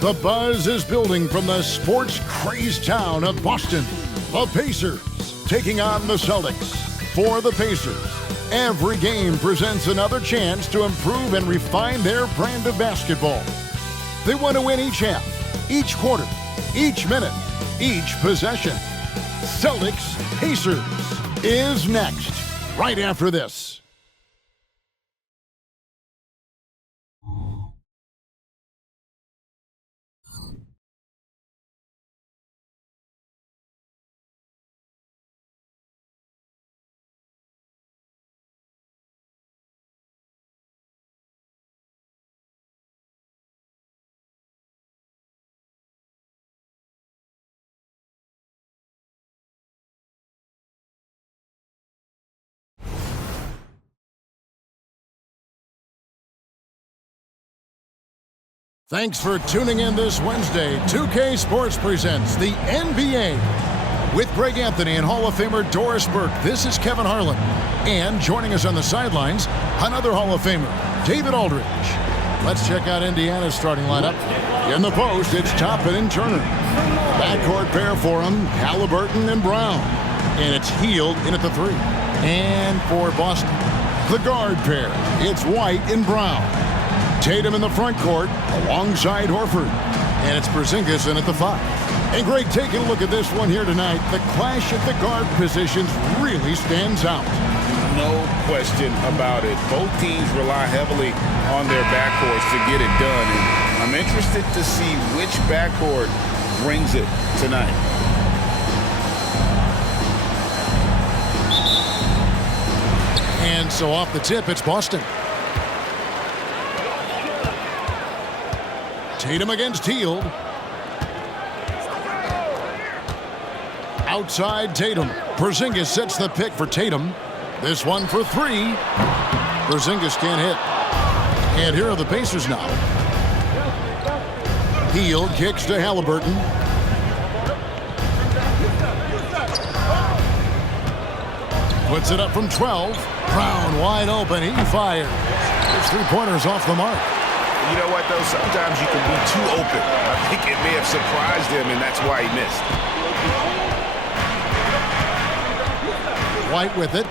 The buzz is building from the sports-crazed town of Boston. The Pacers taking on the Celtics. For the Pacers, every game presents another chance to improve and refine their brand of basketball. They want to win each half, each quarter, each minute, each possession. Celtics Pacers is next, right after this. Thanks for tuning in this Wednesday. 2K Sports presents the NBA. With Greg Anthony and Hall of Famer Doris Burke, this is Kevin Harlan. And joining us on the sidelines, another Hall of Famer, David Aldridge. Let's check out Indiana's starting lineup. In the post, it's Toppin and Turner. Backcourt pair for them, Halliburton and Brown. And it's Hield in at the 3. And for Boston, the guard pair, it's White and Brown. Tatum in the front court alongside Horford. And it's Porzingis in at the 5. And Greg, taking a look at this one here tonight, the clash at the guard positions really stands out. No question about it. Both teams rely heavily on their backcourts to get it done. And I'm interested to see which backcourt brings it tonight. And so off the tip, it's Boston. Tatum against Hield. Outside Tatum. Porzingis sets the pick for Tatum. This one for 3. Porzingis can't hit. And here are the Pacers now. Hield kicks to Halliburton. Puts it up from 12. Brown wide open. He fires. His 3-pointers off the mark. You know what, though? Sometimes you can be too open. I think it may have surprised him, and that's why he missed. White with it.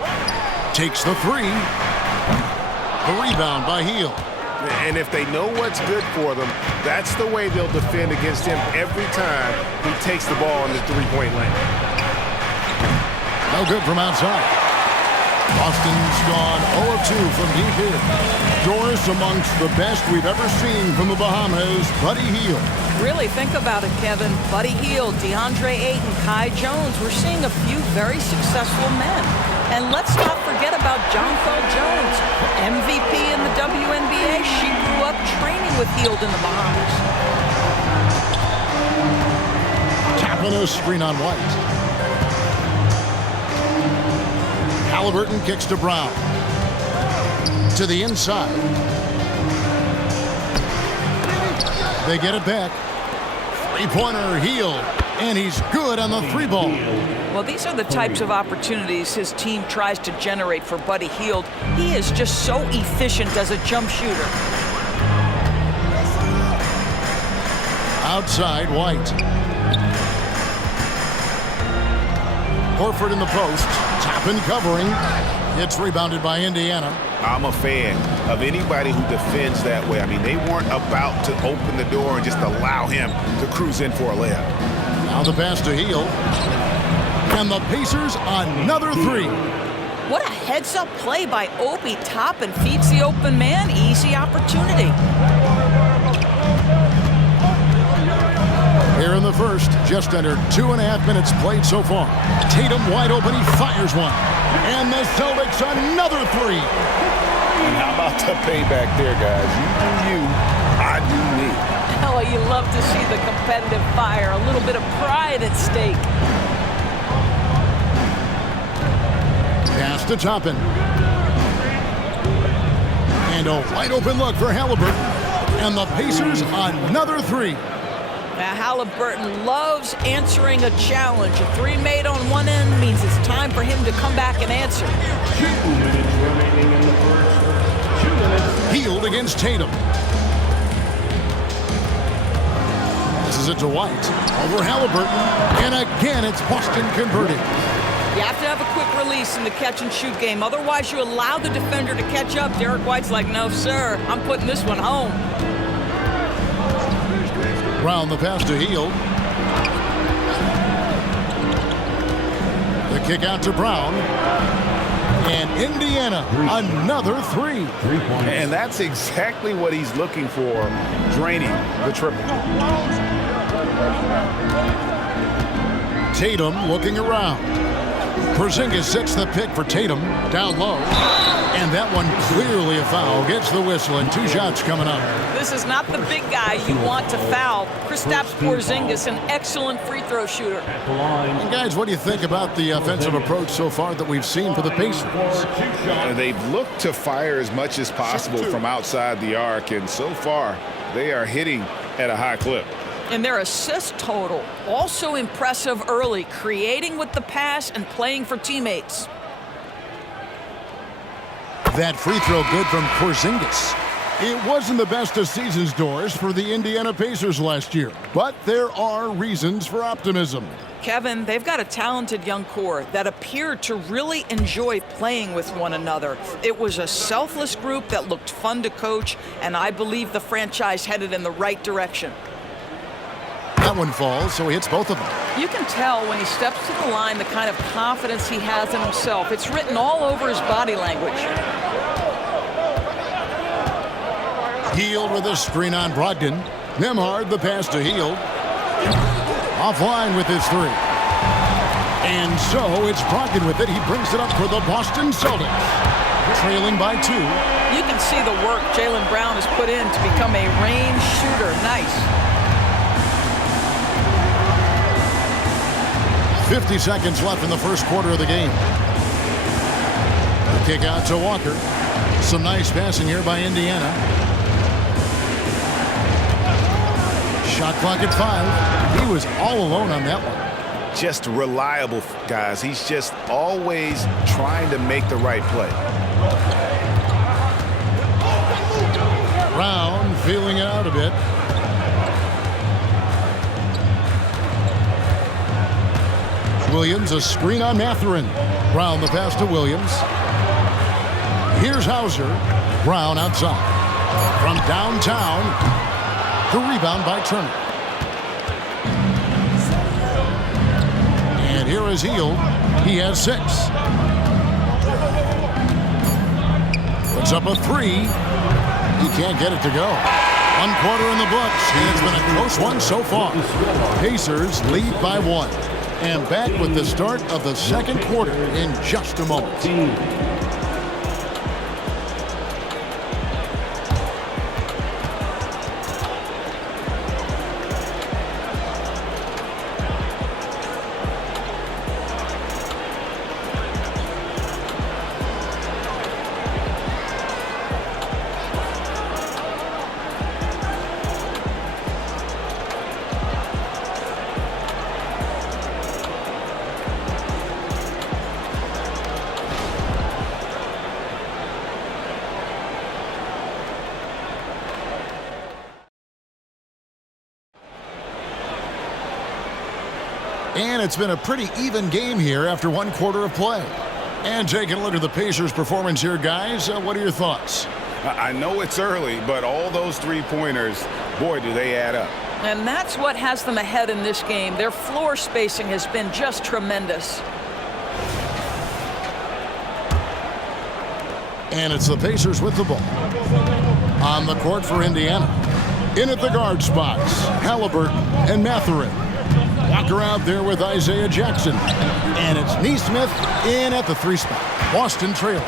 Takes the 3. The rebound by Hield. And if they know what's good for them, that's the way they'll defend against him every time he takes the ball in the 3-point lane. No good from outside. Boston's gone 0-2 from deep here. Doris, amongst the best we've ever seen from the Bahamas, Buddy Hield. Really think about it, Kevin. Buddy Hield, DeAndre Ayton, Kai Jones. We're seeing a few very successful men. And let's not forget about Jonquel Jones, MVP in the WNBA. She grew up training with Hield in the Bahamas. Tapping a screen on White. Halliburton kicks to Brown. To the inside. They get it back. 3-pointer Hield. And he's good on the 3-ball. Well, these are the types of opportunities his team tries to generate for Buddy Hield. He is just so efficient as a jump shooter. Outside, White. Horford in the post. Toppin covering. It's rebounded by Indiana. I'm a fan of anybody who defends that way. I mean, they weren't about to open the door and just allow him to cruise in for a layup. Now the pass to Hield. And the Pacers another 3. What a heads-up play by Obi. Toppin feeds the open man. Easy opportunity. Here in the first, just under 2.5 minutes played so far. Tatum wide open, he fires one. And the Celtics another 3. And how about the payback there, guys? You do you, I do me. Oh, you love to see the competitive fire. A little bit of pride at stake. Pass to Toppin. And a wide open look for Halliburton. And the Pacers another three. Now, Halliburton loves answering a challenge. A three made on one end means it's time for him to come back and answer. 2 minutes remaining in the first. 2 minutes. Healed against Tatum. Passes it to White. Over Halliburton. And again, it's Boston converting. You have to have a quick release in the catch-and-shoot game. Otherwise, you allow the defender to catch up. Derek White's like, no, sir. I'm putting this one home. Brown the pass to Hield. The kick out to Brown. And Indiana, another three. 3 points. And that's exactly what he's looking for, draining the triple. Tatum looking around. Porzingis sets the pick for Tatum. Down low. And that one clearly a foul. Gets the whistle and 2 shots coming up. This is not the big guy you want to foul. Kristaps Porzingis, an excellent free throw shooter. At the line. And guys, what do you think about the offensive approach so far that we've seen for the Pacers? They've looked to fire as much as possible from outside the arc, and so far they are hitting at a high clip. And their assist total, also impressive early, creating with the pass and playing for teammates. That free throw good from Porzingis. It wasn't the best of season's doors for the Indiana Pacers last year, but there are reasons for optimism. Kevin, they've got a talented young core that appeared to really enjoy playing with one another. It was a selfless group that looked fun to coach, and I believe the franchise headed in the right direction. That one falls, so he hits both of them. You can tell when he steps to the line the kind of confidence he has in himself. It's written all over his body language. Hield with a screen on Brogdon. Nembhard the pass to Hield. Offline with his three. And so it's Brogdon with it. He brings it up for the Boston Celtics. Trailing by 2. You can see the work Jaylen Brown has put in to become a range shooter. Nice. 50 seconds left in the first quarter of the game. The kick out to Walker. Some nice passing here by Indiana. Shot clock at 5. He was all alone on that one. Just reliable, guys. He's just always trying to make the right play. Brown feeling it out a bit. Williams, a screen on Mathurin. Brown the pass to Williams. Here's Hauser. Brown outside. From downtown, the rebound by Turner. And here is Hield. He has 6. Puts up a 3. He can't get it to go. 1 quarter in the books, and it's been a close one so far. Pacers lead by 1. And back with the start of the second quarter in just a moment. And it's been a pretty even game here after 1 quarter of play. And taking a look at the Pacers' performance here, guys. What are your thoughts? I know it's early, but all those three-pointers, boy, do they add up. And that's what has them ahead in this game. Their floor spacing has been just tremendous. And it's the Pacers with the ball. On the court for Indiana. In at the guard spots, Halliburton and Mathurin. Walker out there with Isaiah Jackson. And it's Nesmith in at the 3 spot. Boston trailing.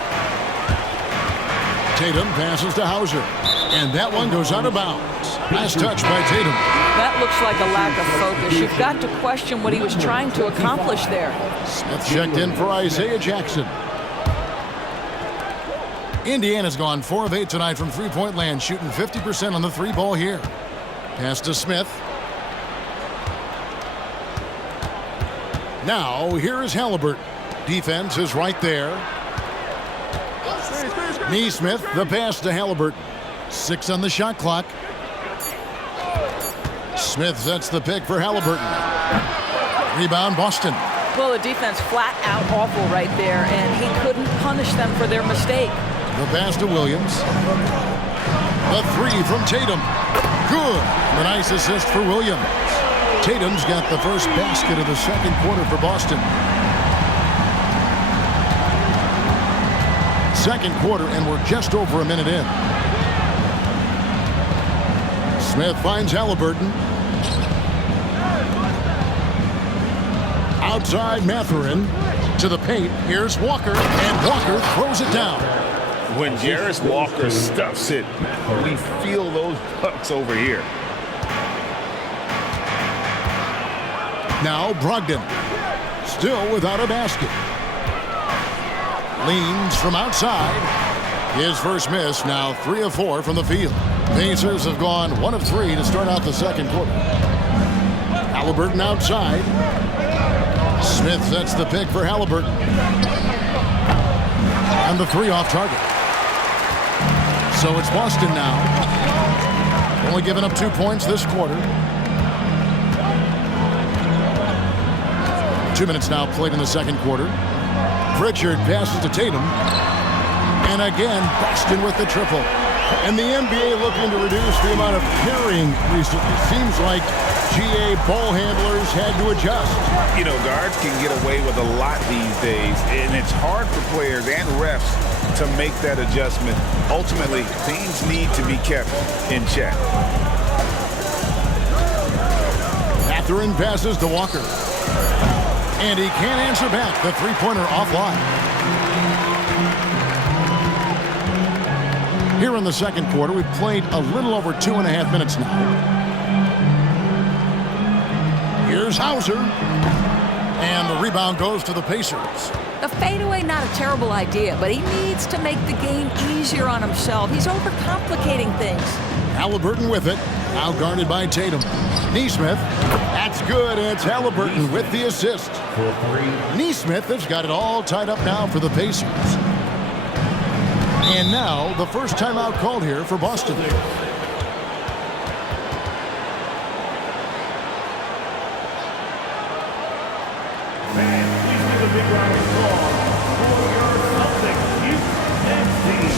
Tatum passes to Hauser. And that one goes out of bounds. Nice touch by Tatum. That looks like a lack of focus. You've got to question what he was trying to accomplish there. Smith checked in for Isaiah Jackson. Indiana's gone 4 of 8 tonight from three-point land, shooting 50% on the three ball here. Pass to Smith. Now, here is Halliburton. Defense is right there. Neesmith, the pass to Halliburton. 6 on the shot clock. Smith sets the pick for Halliburton. Rebound, Boston. Well, the defense flat out awful right there, and he couldn't punish them for their mistake. The pass to Williams. The three from Tatum. Good. A nice assist for Williams. Tatum's got the first basket of the second quarter for Boston. Second quarter, and we're just over a minute in. Smith finds Halliburton. Outside Mathurin to the paint. Here's Walker, and Walker throws it down. When Jarris Walker stuffs it, we feel those bucks over here. Now Brogdon, still without a basket. Leans from outside. His first miss, now 3 of 4 from the field. Pacers have gone 1 of 3 to start out the second quarter. Halliburton outside. Smith sets the pick for Halliburton. And the 3 off target. So it's Boston now. Only giving up 2 points this quarter. 2 minutes now played in the second quarter. Pritchard passes to Tatum. And again, Boston with the triple. And the NBA looking to reduce the amount of carrying recently. Seems like GA ball handlers had to adjust. You know, guards can get away with a lot these days, and it's hard for players and refs to make that adjustment. Ultimately, things need to be kept in check. Mathurin passes to Walker. And he can't answer back. The three-pointer offline. Here in the second quarter, we've played a little over 2.5 minutes now. Here's Hauser. And the rebound goes to the Pacers. The fadeaway, not a terrible idea, but he needs to make the game easier on himself. He's overcomplicating things. Halliburton with it. Now guarded by Tatum. Neesmith. That's good. It's Halliburton with the assist. Neesmith has got it all tied up now for the Pacers. And now the first timeout called here for Boston. Fans, please give a big round of applause for your Celtics youth and team.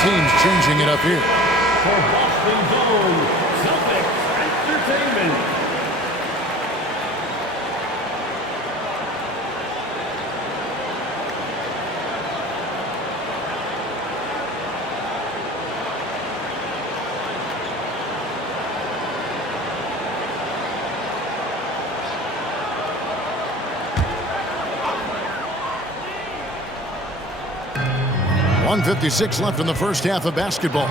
Teams changing it up here. For Boston's own Celtics Entertainment. .156 left in the first half of basketball.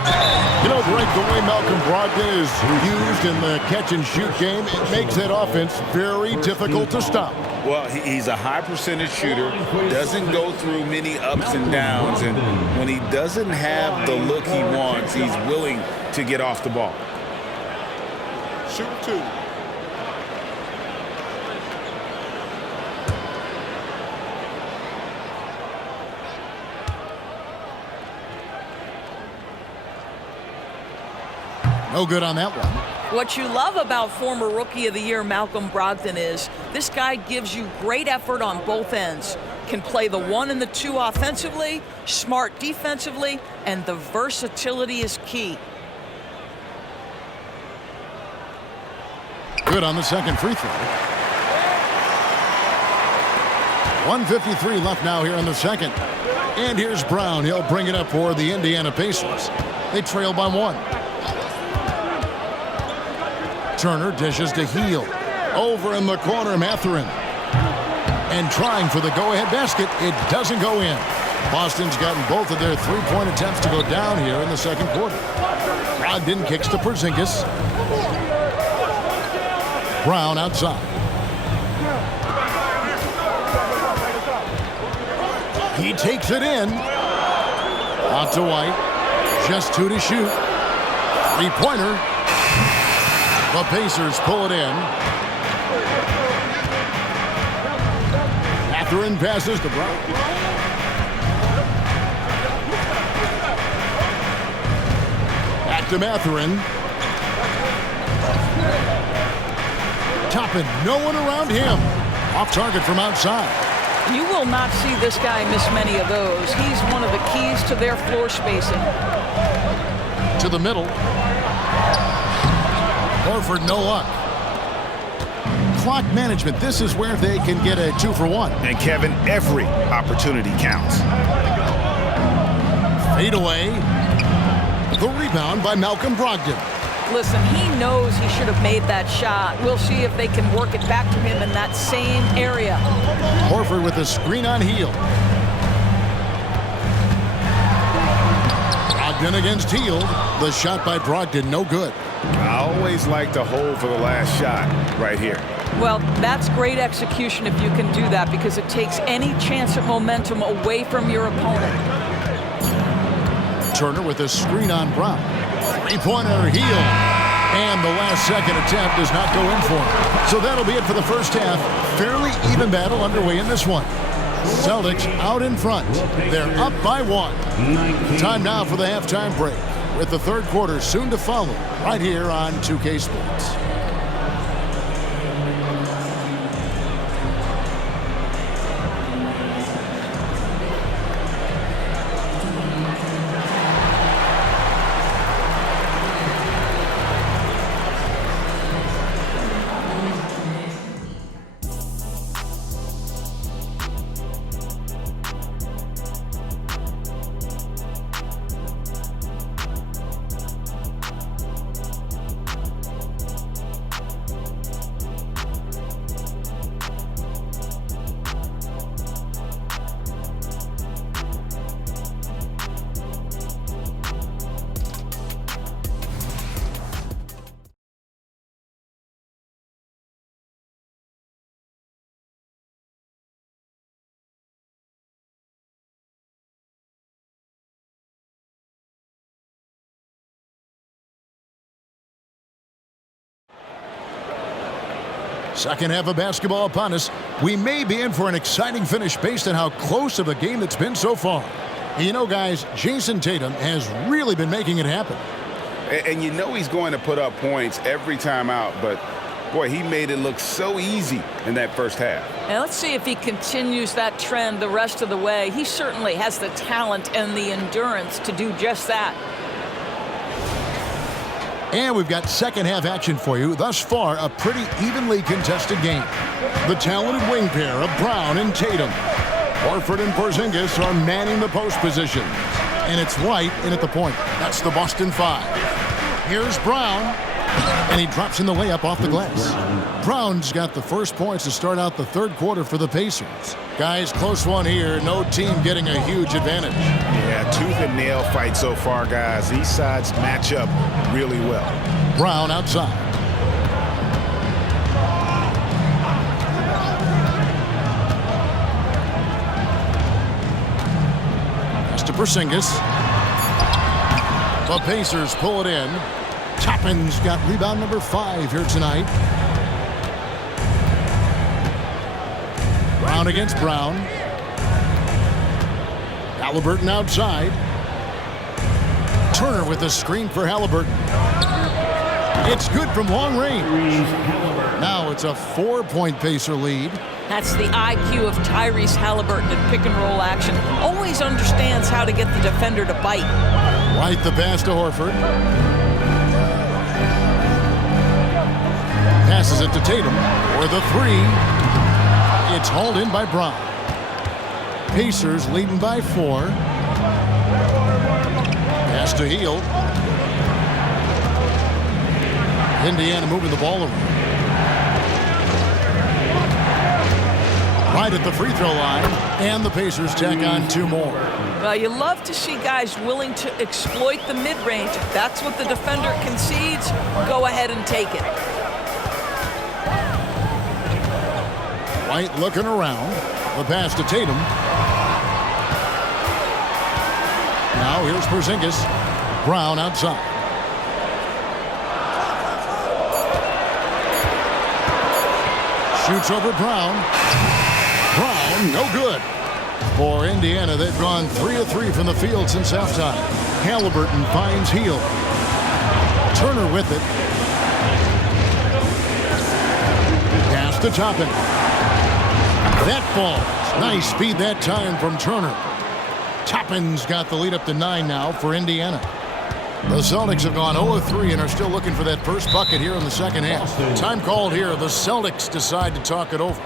You know, Greg, the way Malcolm Brogdon is used in the catch-and-shoot game, it makes that offense very difficult to stop. Well, he's a high percentage shooter, doesn't go through many ups and downs, and when he doesn't have the look he wants, he's willing to get off the ball. Shoot 2. No good on that one. What you love about former Rookie of the Year Malcolm Brogdon is this guy gives you great effort on both ends. Can play the 1 and the 2 offensively, smart defensively, and the versatility is key. Good on the second free throw. 1:53 left now here in the second. And here's Brown. He'll bring it up for the Indiana Pacers. They trail by 1. Turner dishes to Heel. Over in the corner, Mathurin. And trying for the go-ahead basket. It doesn't go in. Boston's gotten both of their three-point attempts to go down here in the second quarter. Brogdon kicks to Porzingis. Brown outside. He takes it in. Out to White. Just 2 to shoot. Three-pointer. The Pacers pull it in. Mathurin passes to Brown. Back to Mathurin. Toppin, no one around him. Off target from outside. You will not see this guy miss many of those. He's one of the keys to their floor spacing. To the middle. Horford, no luck. Clock management. This is where they can get a 2-for-1. And Kevin, every opportunity counts. Fade away. The rebound by Malcolm Brogdon. Listen, he knows he should have made that shot. We'll see if they can work it back to him in that same area. Horford with a screen on Heel. Brogdon against Heel. The shot by Brogdon, no good. I always like to hold for the last shot right here. Well, that's great execution if you can do that, because it takes any chance at momentum away from your opponent. Turner with a screen on Brown. Three-pointer, Heel. And the last second attempt does not go in for him. So that'll be it for the first half. Fairly even battle underway in this one. Celtics out in front. They're up by 1. Time now for the halftime break, with the third quarter soon to follow right here on 2K Sports. Second half of basketball upon us. We may be in for an exciting finish based on how close of a game it's been so far. You know, guys, Jason Tatum has really been making it happen. And you know he's going to put up points every time out, but boy, he made it look so easy in that first half. And let's see if he continues that trend the rest of the way. He certainly has the talent and the endurance to do just that. And we've got second half action for you. Thus far, a pretty evenly contested game. The talented wing pair of Brown and Tatum. Horford and Porzingis are manning the post position. And it's White in at the point. That's the Boston 5. Here's Brown. And he drops in the layup off the glass. Brown's got the first points to start out the third quarter for the Pacers. Guys, close one here. No team getting a huge advantage. Yeah, tooth and nail fight so far, guys. These sides match up really well. Brown outside. Porzingis. The Pacers pull it in. Toppin's got rebound number 5 here tonight. Brown against Brown. Halliburton outside. Turner with a screen for Halliburton. It's good from long range. Now it's a 4-point Pacer lead. That's the IQ of Tyrese Halliburton in pick-and-roll action. Always understands how to get the defender to bite. White the pass to Horford. Passes it to Tatum for the 3. It's hauled in by Brown. Pacers leading by 4. Pass to Hield. Indiana moving the ball around. Right at the free throw line, and the Pacers tack on 2 more. Well, you love to see guys willing to exploit the mid-range. If that's what the defender concedes, go ahead and take it. White looking around. The pass to Tatum. Now here's Porzingis. Brown outside. Shoots over Brown. Brown, no good. For Indiana, they've gone 3 of 3 from the field since halftime. Halliburton finds Hield. Turner with it. Pass to Toppin. That falls. Nice speed that time from Turner. Toppin's got the lead up to 9 now for Indiana. The Celtics have gone 0 of 3 and are still looking for that first bucket here in the second half. Time called here. The Celtics decide to talk it over.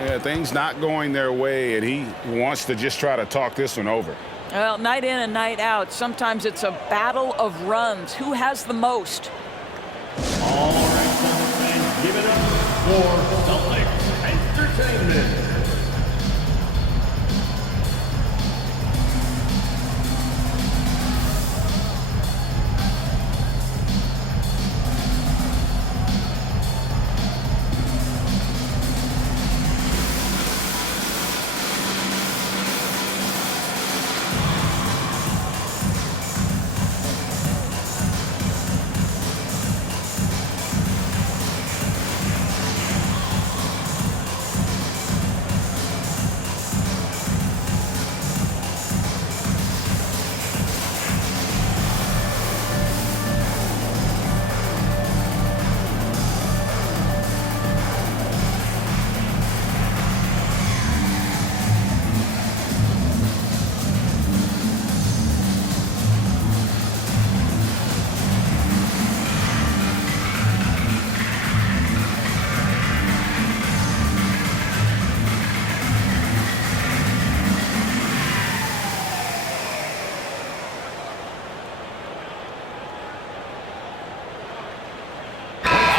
Yeah, things not going their way, and he wants to just try to talk this one over. Well, night in and night out, sometimes it's a battle of runs. Who has the most? All right, Celtics fans, give it up for Celtics Entertainment.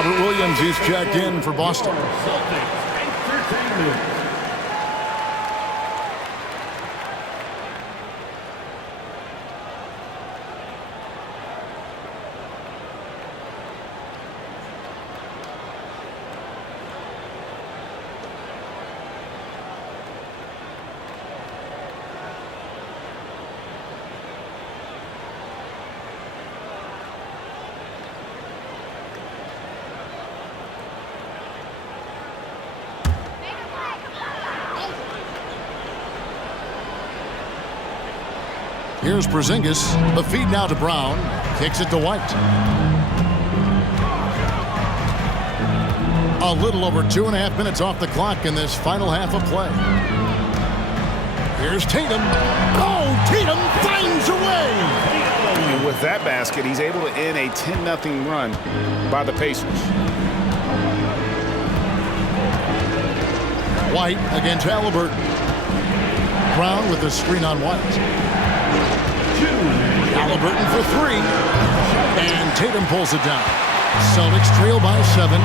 Robert Williams is checked in for Boston. Celtics Entertainment. Here's Porzingis. The feed now to Brown. Kicks it to White. A little over 2.5 minutes off the clock in this final half of play. Here's Tatum. Oh, Tatum finds a way. And with that basket, he's able to end a 10-0 run by the Pacers. White against Halliburton. Brown with the screen on White. Halliburton for 3. And Tatum pulls it down. Celtics trail by 7.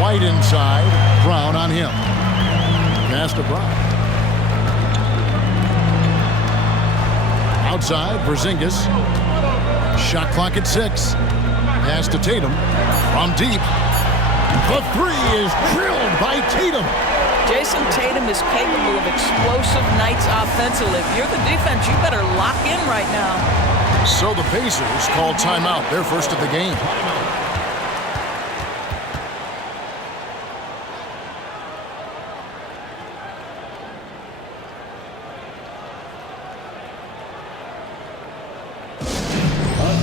White inside. Brown on him. Pass to Brown. Outside, Porzingis. Shot clock at 6. Pass to Tatum. From deep. The three is drilled by Tatum. Jason Tatum is capable of explosive nights offensively. If you're the defense, you better lock in right now. So the Pacers call timeout, their first of the game.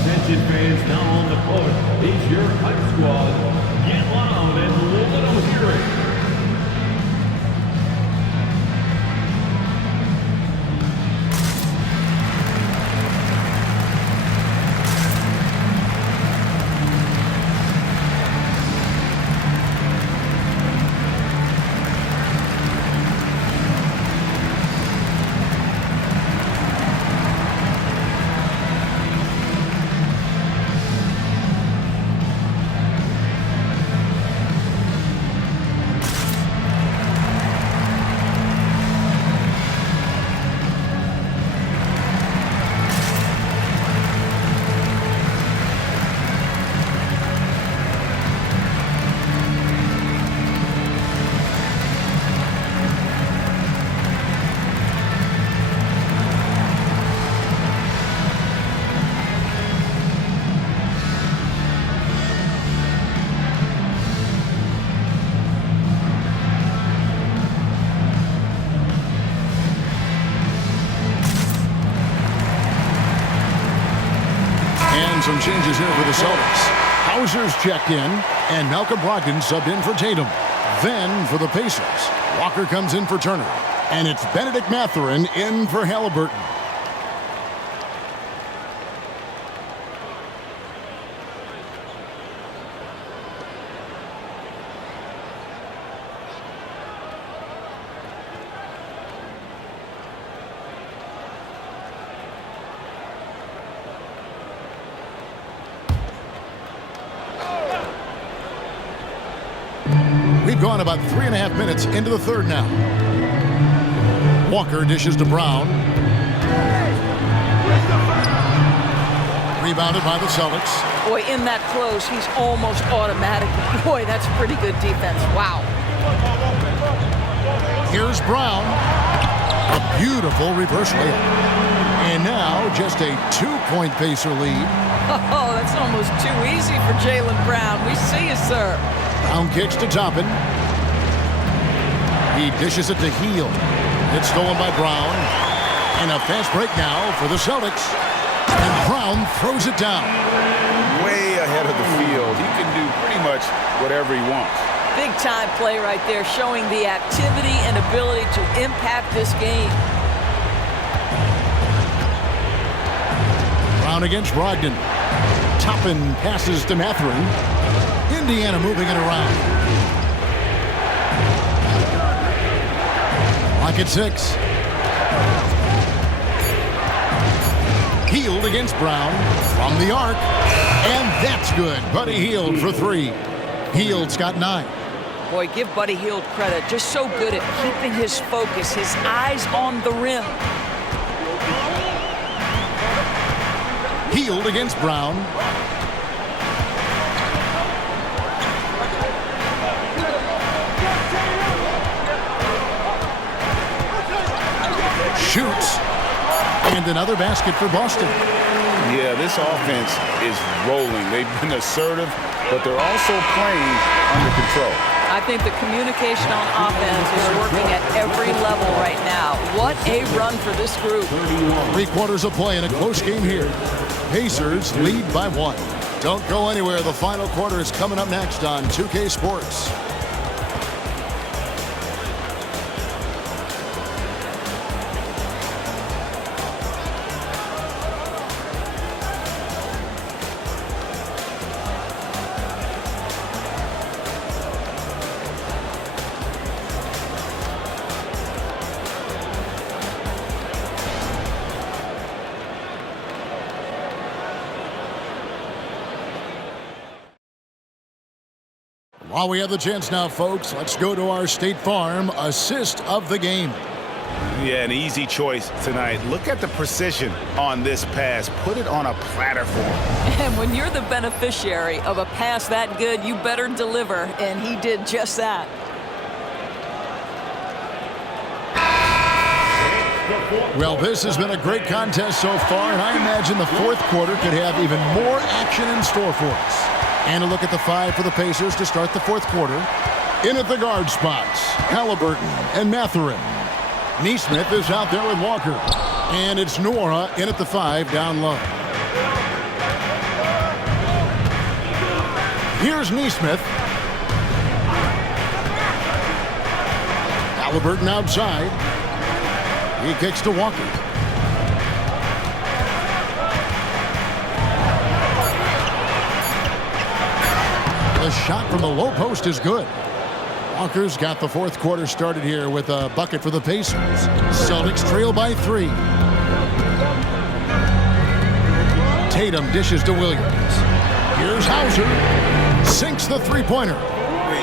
Attention fans, now on the court is your hype squad. Get loud and let them hear it. Some changes here for the Celtics. Hauser's checked in, and Malcolm Brogdon subbed in for Tatum. Then for the Pacers, Walker comes in for Turner, and it's Benedict Mathurin in for Halliburton. We've gone about 3.5 minutes into the third now. Walker dishes to Brown. Rebounded by the Celtics. Boy, in that close, he's almost automatic. Boy, that's pretty good defense. Wow. Here's Brown. A beautiful reverse layup. And now just a 2-point Pacer lead. Oh, that's almost too easy for Jaylen Brown. We see you, sir. Brown kicks to Toppin. He dishes it to Heel. It's stolen by Brown. And a fast break now for the Celtics. And Brown throws it down. Way ahead of the field. He can do pretty much whatever he wants. Big time play right there, showing the activity and ability to impact this game. Brown against Brogdon. Toppin passes to Mathurin. Indiana moving it around. Lock at 6. Hield against Brown from the arc. And that's good. Buddy Hield for 3. Hield's got 9. Boy, give Buddy Hield credit. Just so good at keeping his focus, his eyes on the rim. Hield against Brown. Shoots. And another basket for Boston. Yeah, this offense is rolling. They've been assertive, but they're also playing under control. I think the communication on offense is working at every level right now. What a run for this group. 3 quarters of play in a close game here. Pacers lead by 1. Don't go anywhere. The final quarter is coming up next on 2K Sports. While we have the chance now, folks, let's go to our State Farm assist of the game. Yeah, an easy choice tonight. Look at the precision on this pass. Put it on a platter for him. And when you're the beneficiary of a pass that good, you better deliver, and he did just that. Well, this has been a great contest so far, and I imagine the fourth quarter could have even more action in store for us. And a look at the five for the Pacers to start the fourth quarter. In at the guard spots, Halliburton and Mathurin. Neesmith is out there with Walker. And it's Nora in at the five down low. Here's Neesmith. Halliburton outside. He kicks to Walker. The shot from the low post is good. Walker's got the fourth quarter started here with a bucket for the Pacers. Celtics trail by 3. Tatum dishes to Williams. Here's Hauser. Sinks the three-pointer.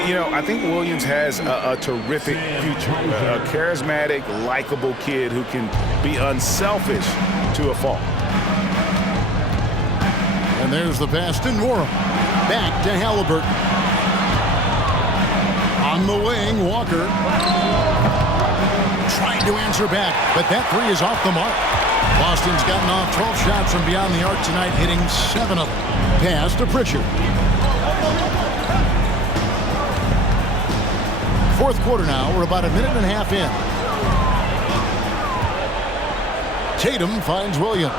You know, I think Williams has a terrific future. A charismatic, likable kid who can be unselfish to a fault. And there's the pass to Nora. Back to Halliburton. On the wing, Walker. Trying to answer back, but that three is off the mark. Boston's gotten off 12 shots from beyond the arc tonight, hitting 7 of them. Pass to Pritchard. Fourth quarter now. We're about a minute and a half in. Tatum finds Williams.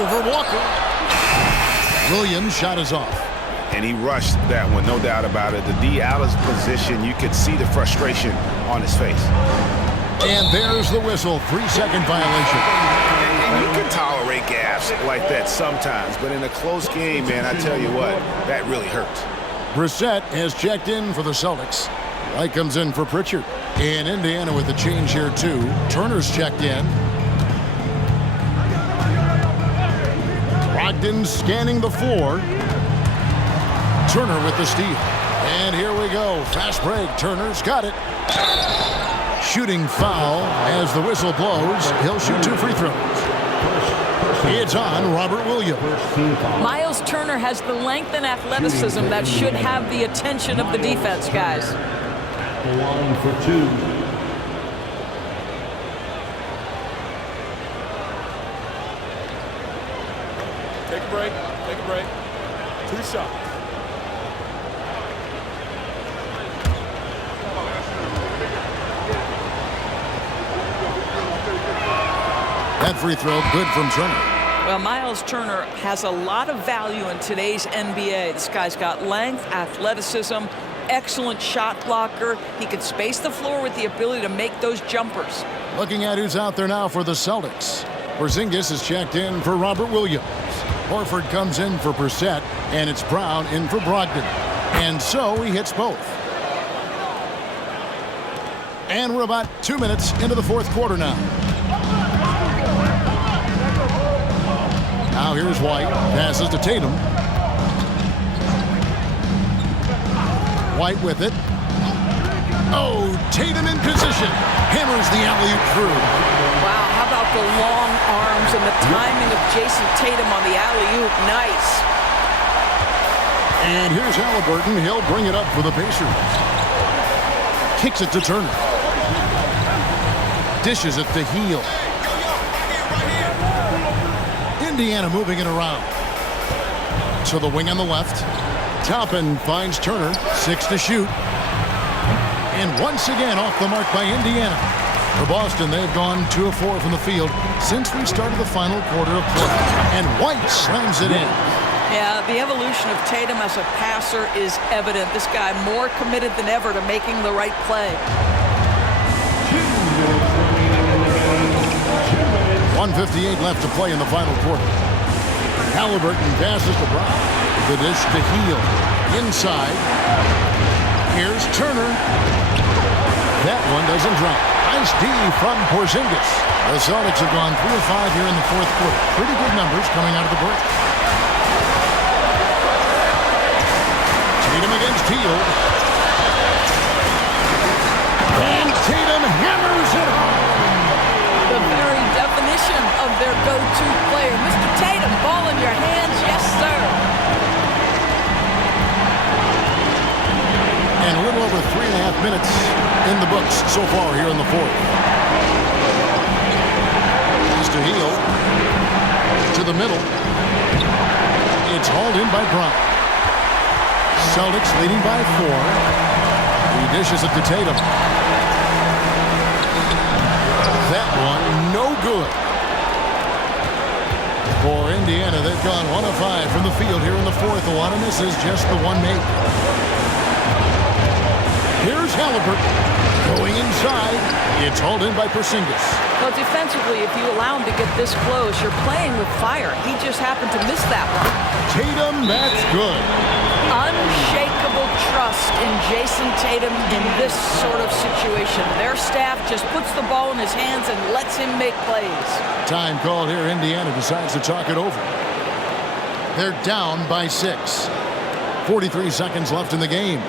Over Walker. Williams' shot is off. And he rushed that one, no doubt about it. The D out of position, you could see the frustration on his face. And there's the whistle. 3-second violation. And you can tolerate gaffes like that sometimes, but in a close game, man, I tell you what, that really hurts. Brissett has checked in for the Celtics. White comes in for Pritchard. And Indiana with the change here, too. Turner's checked in. Brogdon scanning the floor. Turner with the steal. And here we go. Fast break. Turner's got it. Shooting foul as the whistle blows. He'll shoot 2 free throws. It's on Robert Williams. Miles Turner has the length and athleticism that should have the attention of the defense, guys. The line for 2. Take a break. Take a break. 2 shots. That free throw good from Turner. Well, Miles Turner has a lot of value in today's NBA. This guy's got length, athleticism, excellent shot blocker. He can space the floor with the ability to make those jumpers. Looking at who's out there now for the Celtics. Porzingis is checked in for Robert Williams. Horford comes in for Brissett, and it's Brown in for Brogdon. And so he hits both. And we're about 2 minutes into the fourth quarter now. Now here's White. Passes to Tatum. White with it. Oh, Tatum in position. Hammers the alley-oop through. Wow, how about the long arms and the timing of Jason Tatum on the alley-oop? Nice. And here's Halliburton. He'll bring it up for the Pacers. Kicks it to Turner. Dishes it to Heel. Indiana moving it around. To the wing on the left. Toppin finds Turner. 6 to shoot. And once again off the mark by Indiana. For Boston, they've gone 2 of 4 from the field since we started the final quarter of play. And White slams it in. Yeah, the evolution of Tatum as a passer is evident. This guy more committed than ever to making the right play. 1:58 left to play in the final quarter. Halliburton passes to Brown. The dish to Heel. Inside. Here's Turner. That one doesn't drop. Nice D from Porzingis. The Celtics have gone 3 of 5 here in the fourth quarter. Pretty good numbers coming out of the break. Tatum against Heel. go-to player. Mr. Tatum, ball in your hands. Yes, sir. And a little over 3.5 minutes in the books so far here in the fourth. Pass to Heel. To the middle. It's hauled in by Brown. Celtics leading by 4. He dishes it to Tatum. That one no good. For Indiana, they've gone 1 of 5 from the field here in the fourth. A lot of misses, just the one make. Here's Halliburton going inside. It's hauled in by Porzingis. Well, defensively, if you allow him to get this close, you're playing with fire. He just happened to miss that one. Tatum, that's good. Unshakable trust in Jason Tatum in this sort of situation. Their staff just puts the ball in his hands and lets him make plays. Time called here. Indiana decides to talk it over. They're down by 6. 43 seconds left in the game.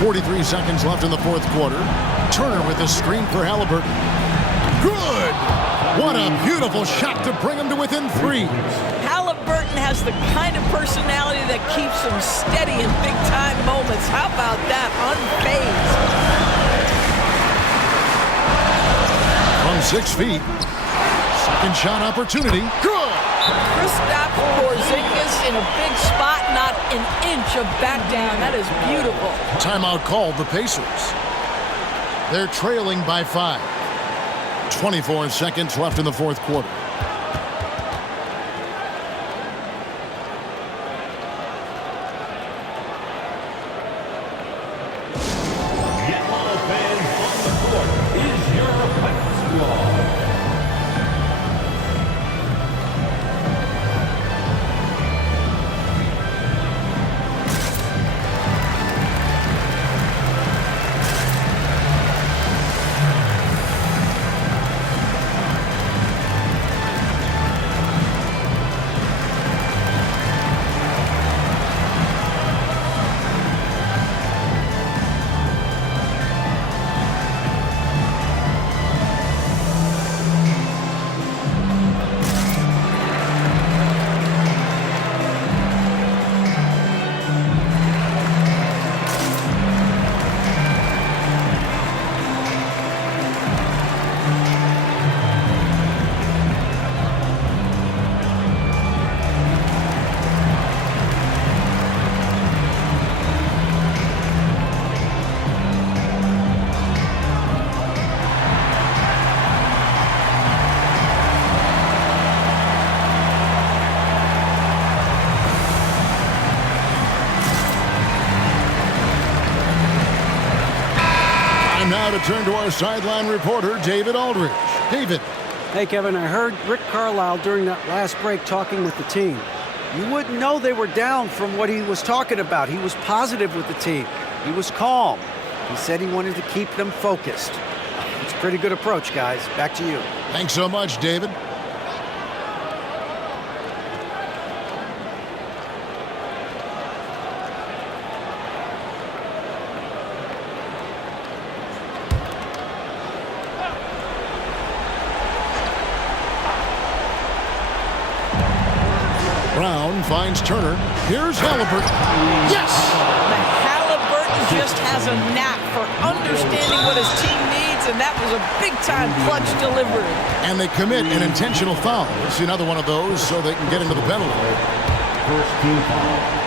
.43 seconds left in the fourth quarter. Turner with the screen for Halliburton. Good! What a beautiful shot to bring him to within 3. Halliburton has the kind of personality that keeps him steady in big-time moments. How about that? Unfazed. From 6 feet. Second shot opportunity. Good! Kristaps Porzingis in a big spot, not an inch of back down. That is beautiful. Timeout called the Pacers. They're trailing by 5. 24 seconds left in the fourth quarter. Yellow fans on the court is your hype squad. now to turn to our sideline reporter, David Aldridge. David. Hey, Kevin, I heard Rick Carlisle during that last break talking with the team. You wouldn't know they were down from what he was talking about. He was positive with the team. He was calm. He said he wanted to keep them focused. It's a pretty good approach, guys. Back to you. Thanks so much, David. Brown finds Turner. Here's Halliburton. Yes! Halliburton just has a knack for understanding what his team needs, and that was a big-time clutch delivery. And they commit an intentional foul. It's another one of those so they can get into the penalty. First team foul.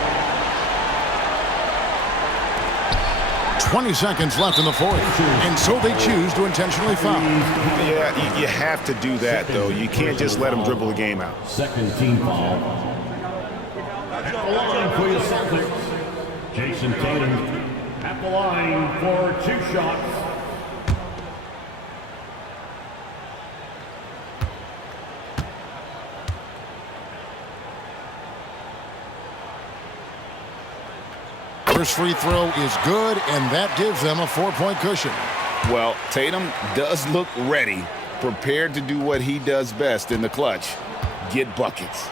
20 seconds left in the fourth, and so they choose to intentionally foul. Yeah, you have to do that, though. You can't just let them dribble the game out. Second team foul. At the line for the Celtics, Jason Tatum. At the line for 2 shots. First free throw is good, and that gives them a 4-point cushion. Well, Tatum does look ready, prepared to do what he does best in the clutch, get buckets.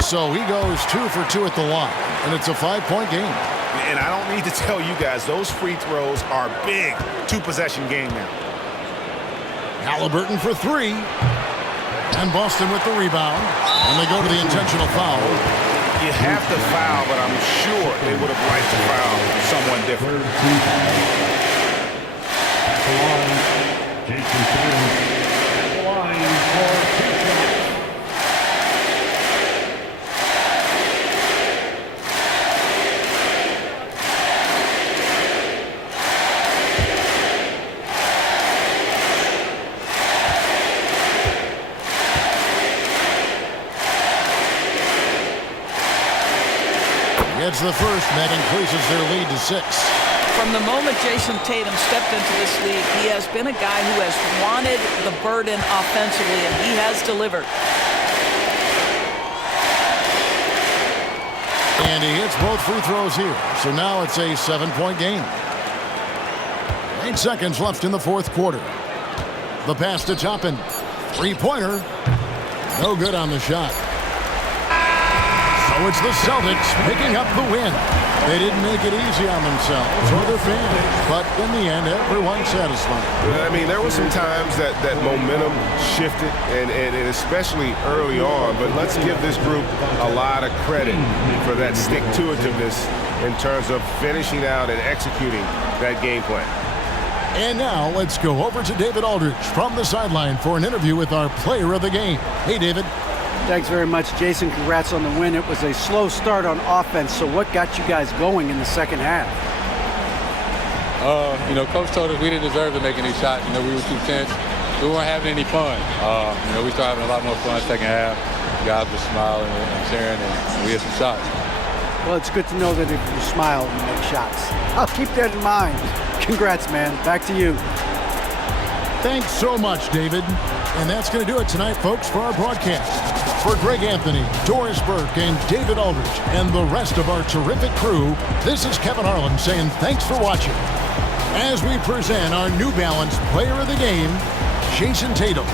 So he goes 2 for 2 at the line, and it's a 5-point game. And I don't need to tell you guys, those free throws are big. 2-possession game now. Halliburton for 3. And Boston with the rebound. And they go to the intentional foul. You have to foul, but I'm sure they would have liked to foul someone different. At the line, Jason Tatum. At the line for 2 shots. Gets the first, and that increases their lead to 6. From the moment Jason Tatum stepped into this league, he has been a guy who has wanted the burden offensively, and he has delivered. And he hits both free throws here. So now it's a 7-point game. 8 seconds left in the fourth quarter. The pass to Toppin. 3-pointer. No good on the shot. So it's the Celtics picking up the win. They didn't make it easy on themselves or their fans, but in the end, everyone's satisfied. I mean, there were some times that momentum shifted, and especially early on, but let's give this group a lot of credit for that stick-to-itiveness in terms of finishing out and executing that game plan. And now let's go over to David Aldridge from the sideline for an interview with our player of the game. Hey, David. Thanks very much, Jason. Congrats on the win. It was a slow start on offense, so what got you guys going in the second half? Coach told us we didn't deserve to make any shots. We were too tense. We weren't having any fun. We started having a lot more fun second half. Guys were smiling and cheering, and we had some shots. Well, it's good to know that if you smile, you make shots. I'll keep that in mind. Congrats, man. Back to you. Thanks so much, David. And that's going to do it tonight, folks, for our broadcast. For Greg Anthony, Doris Burke, and David Aldridge, and the rest of our terrific crew, this is Kevin Harlan saying thanks for watching. As we present our New Balance Player of the Game, Jason Tatum.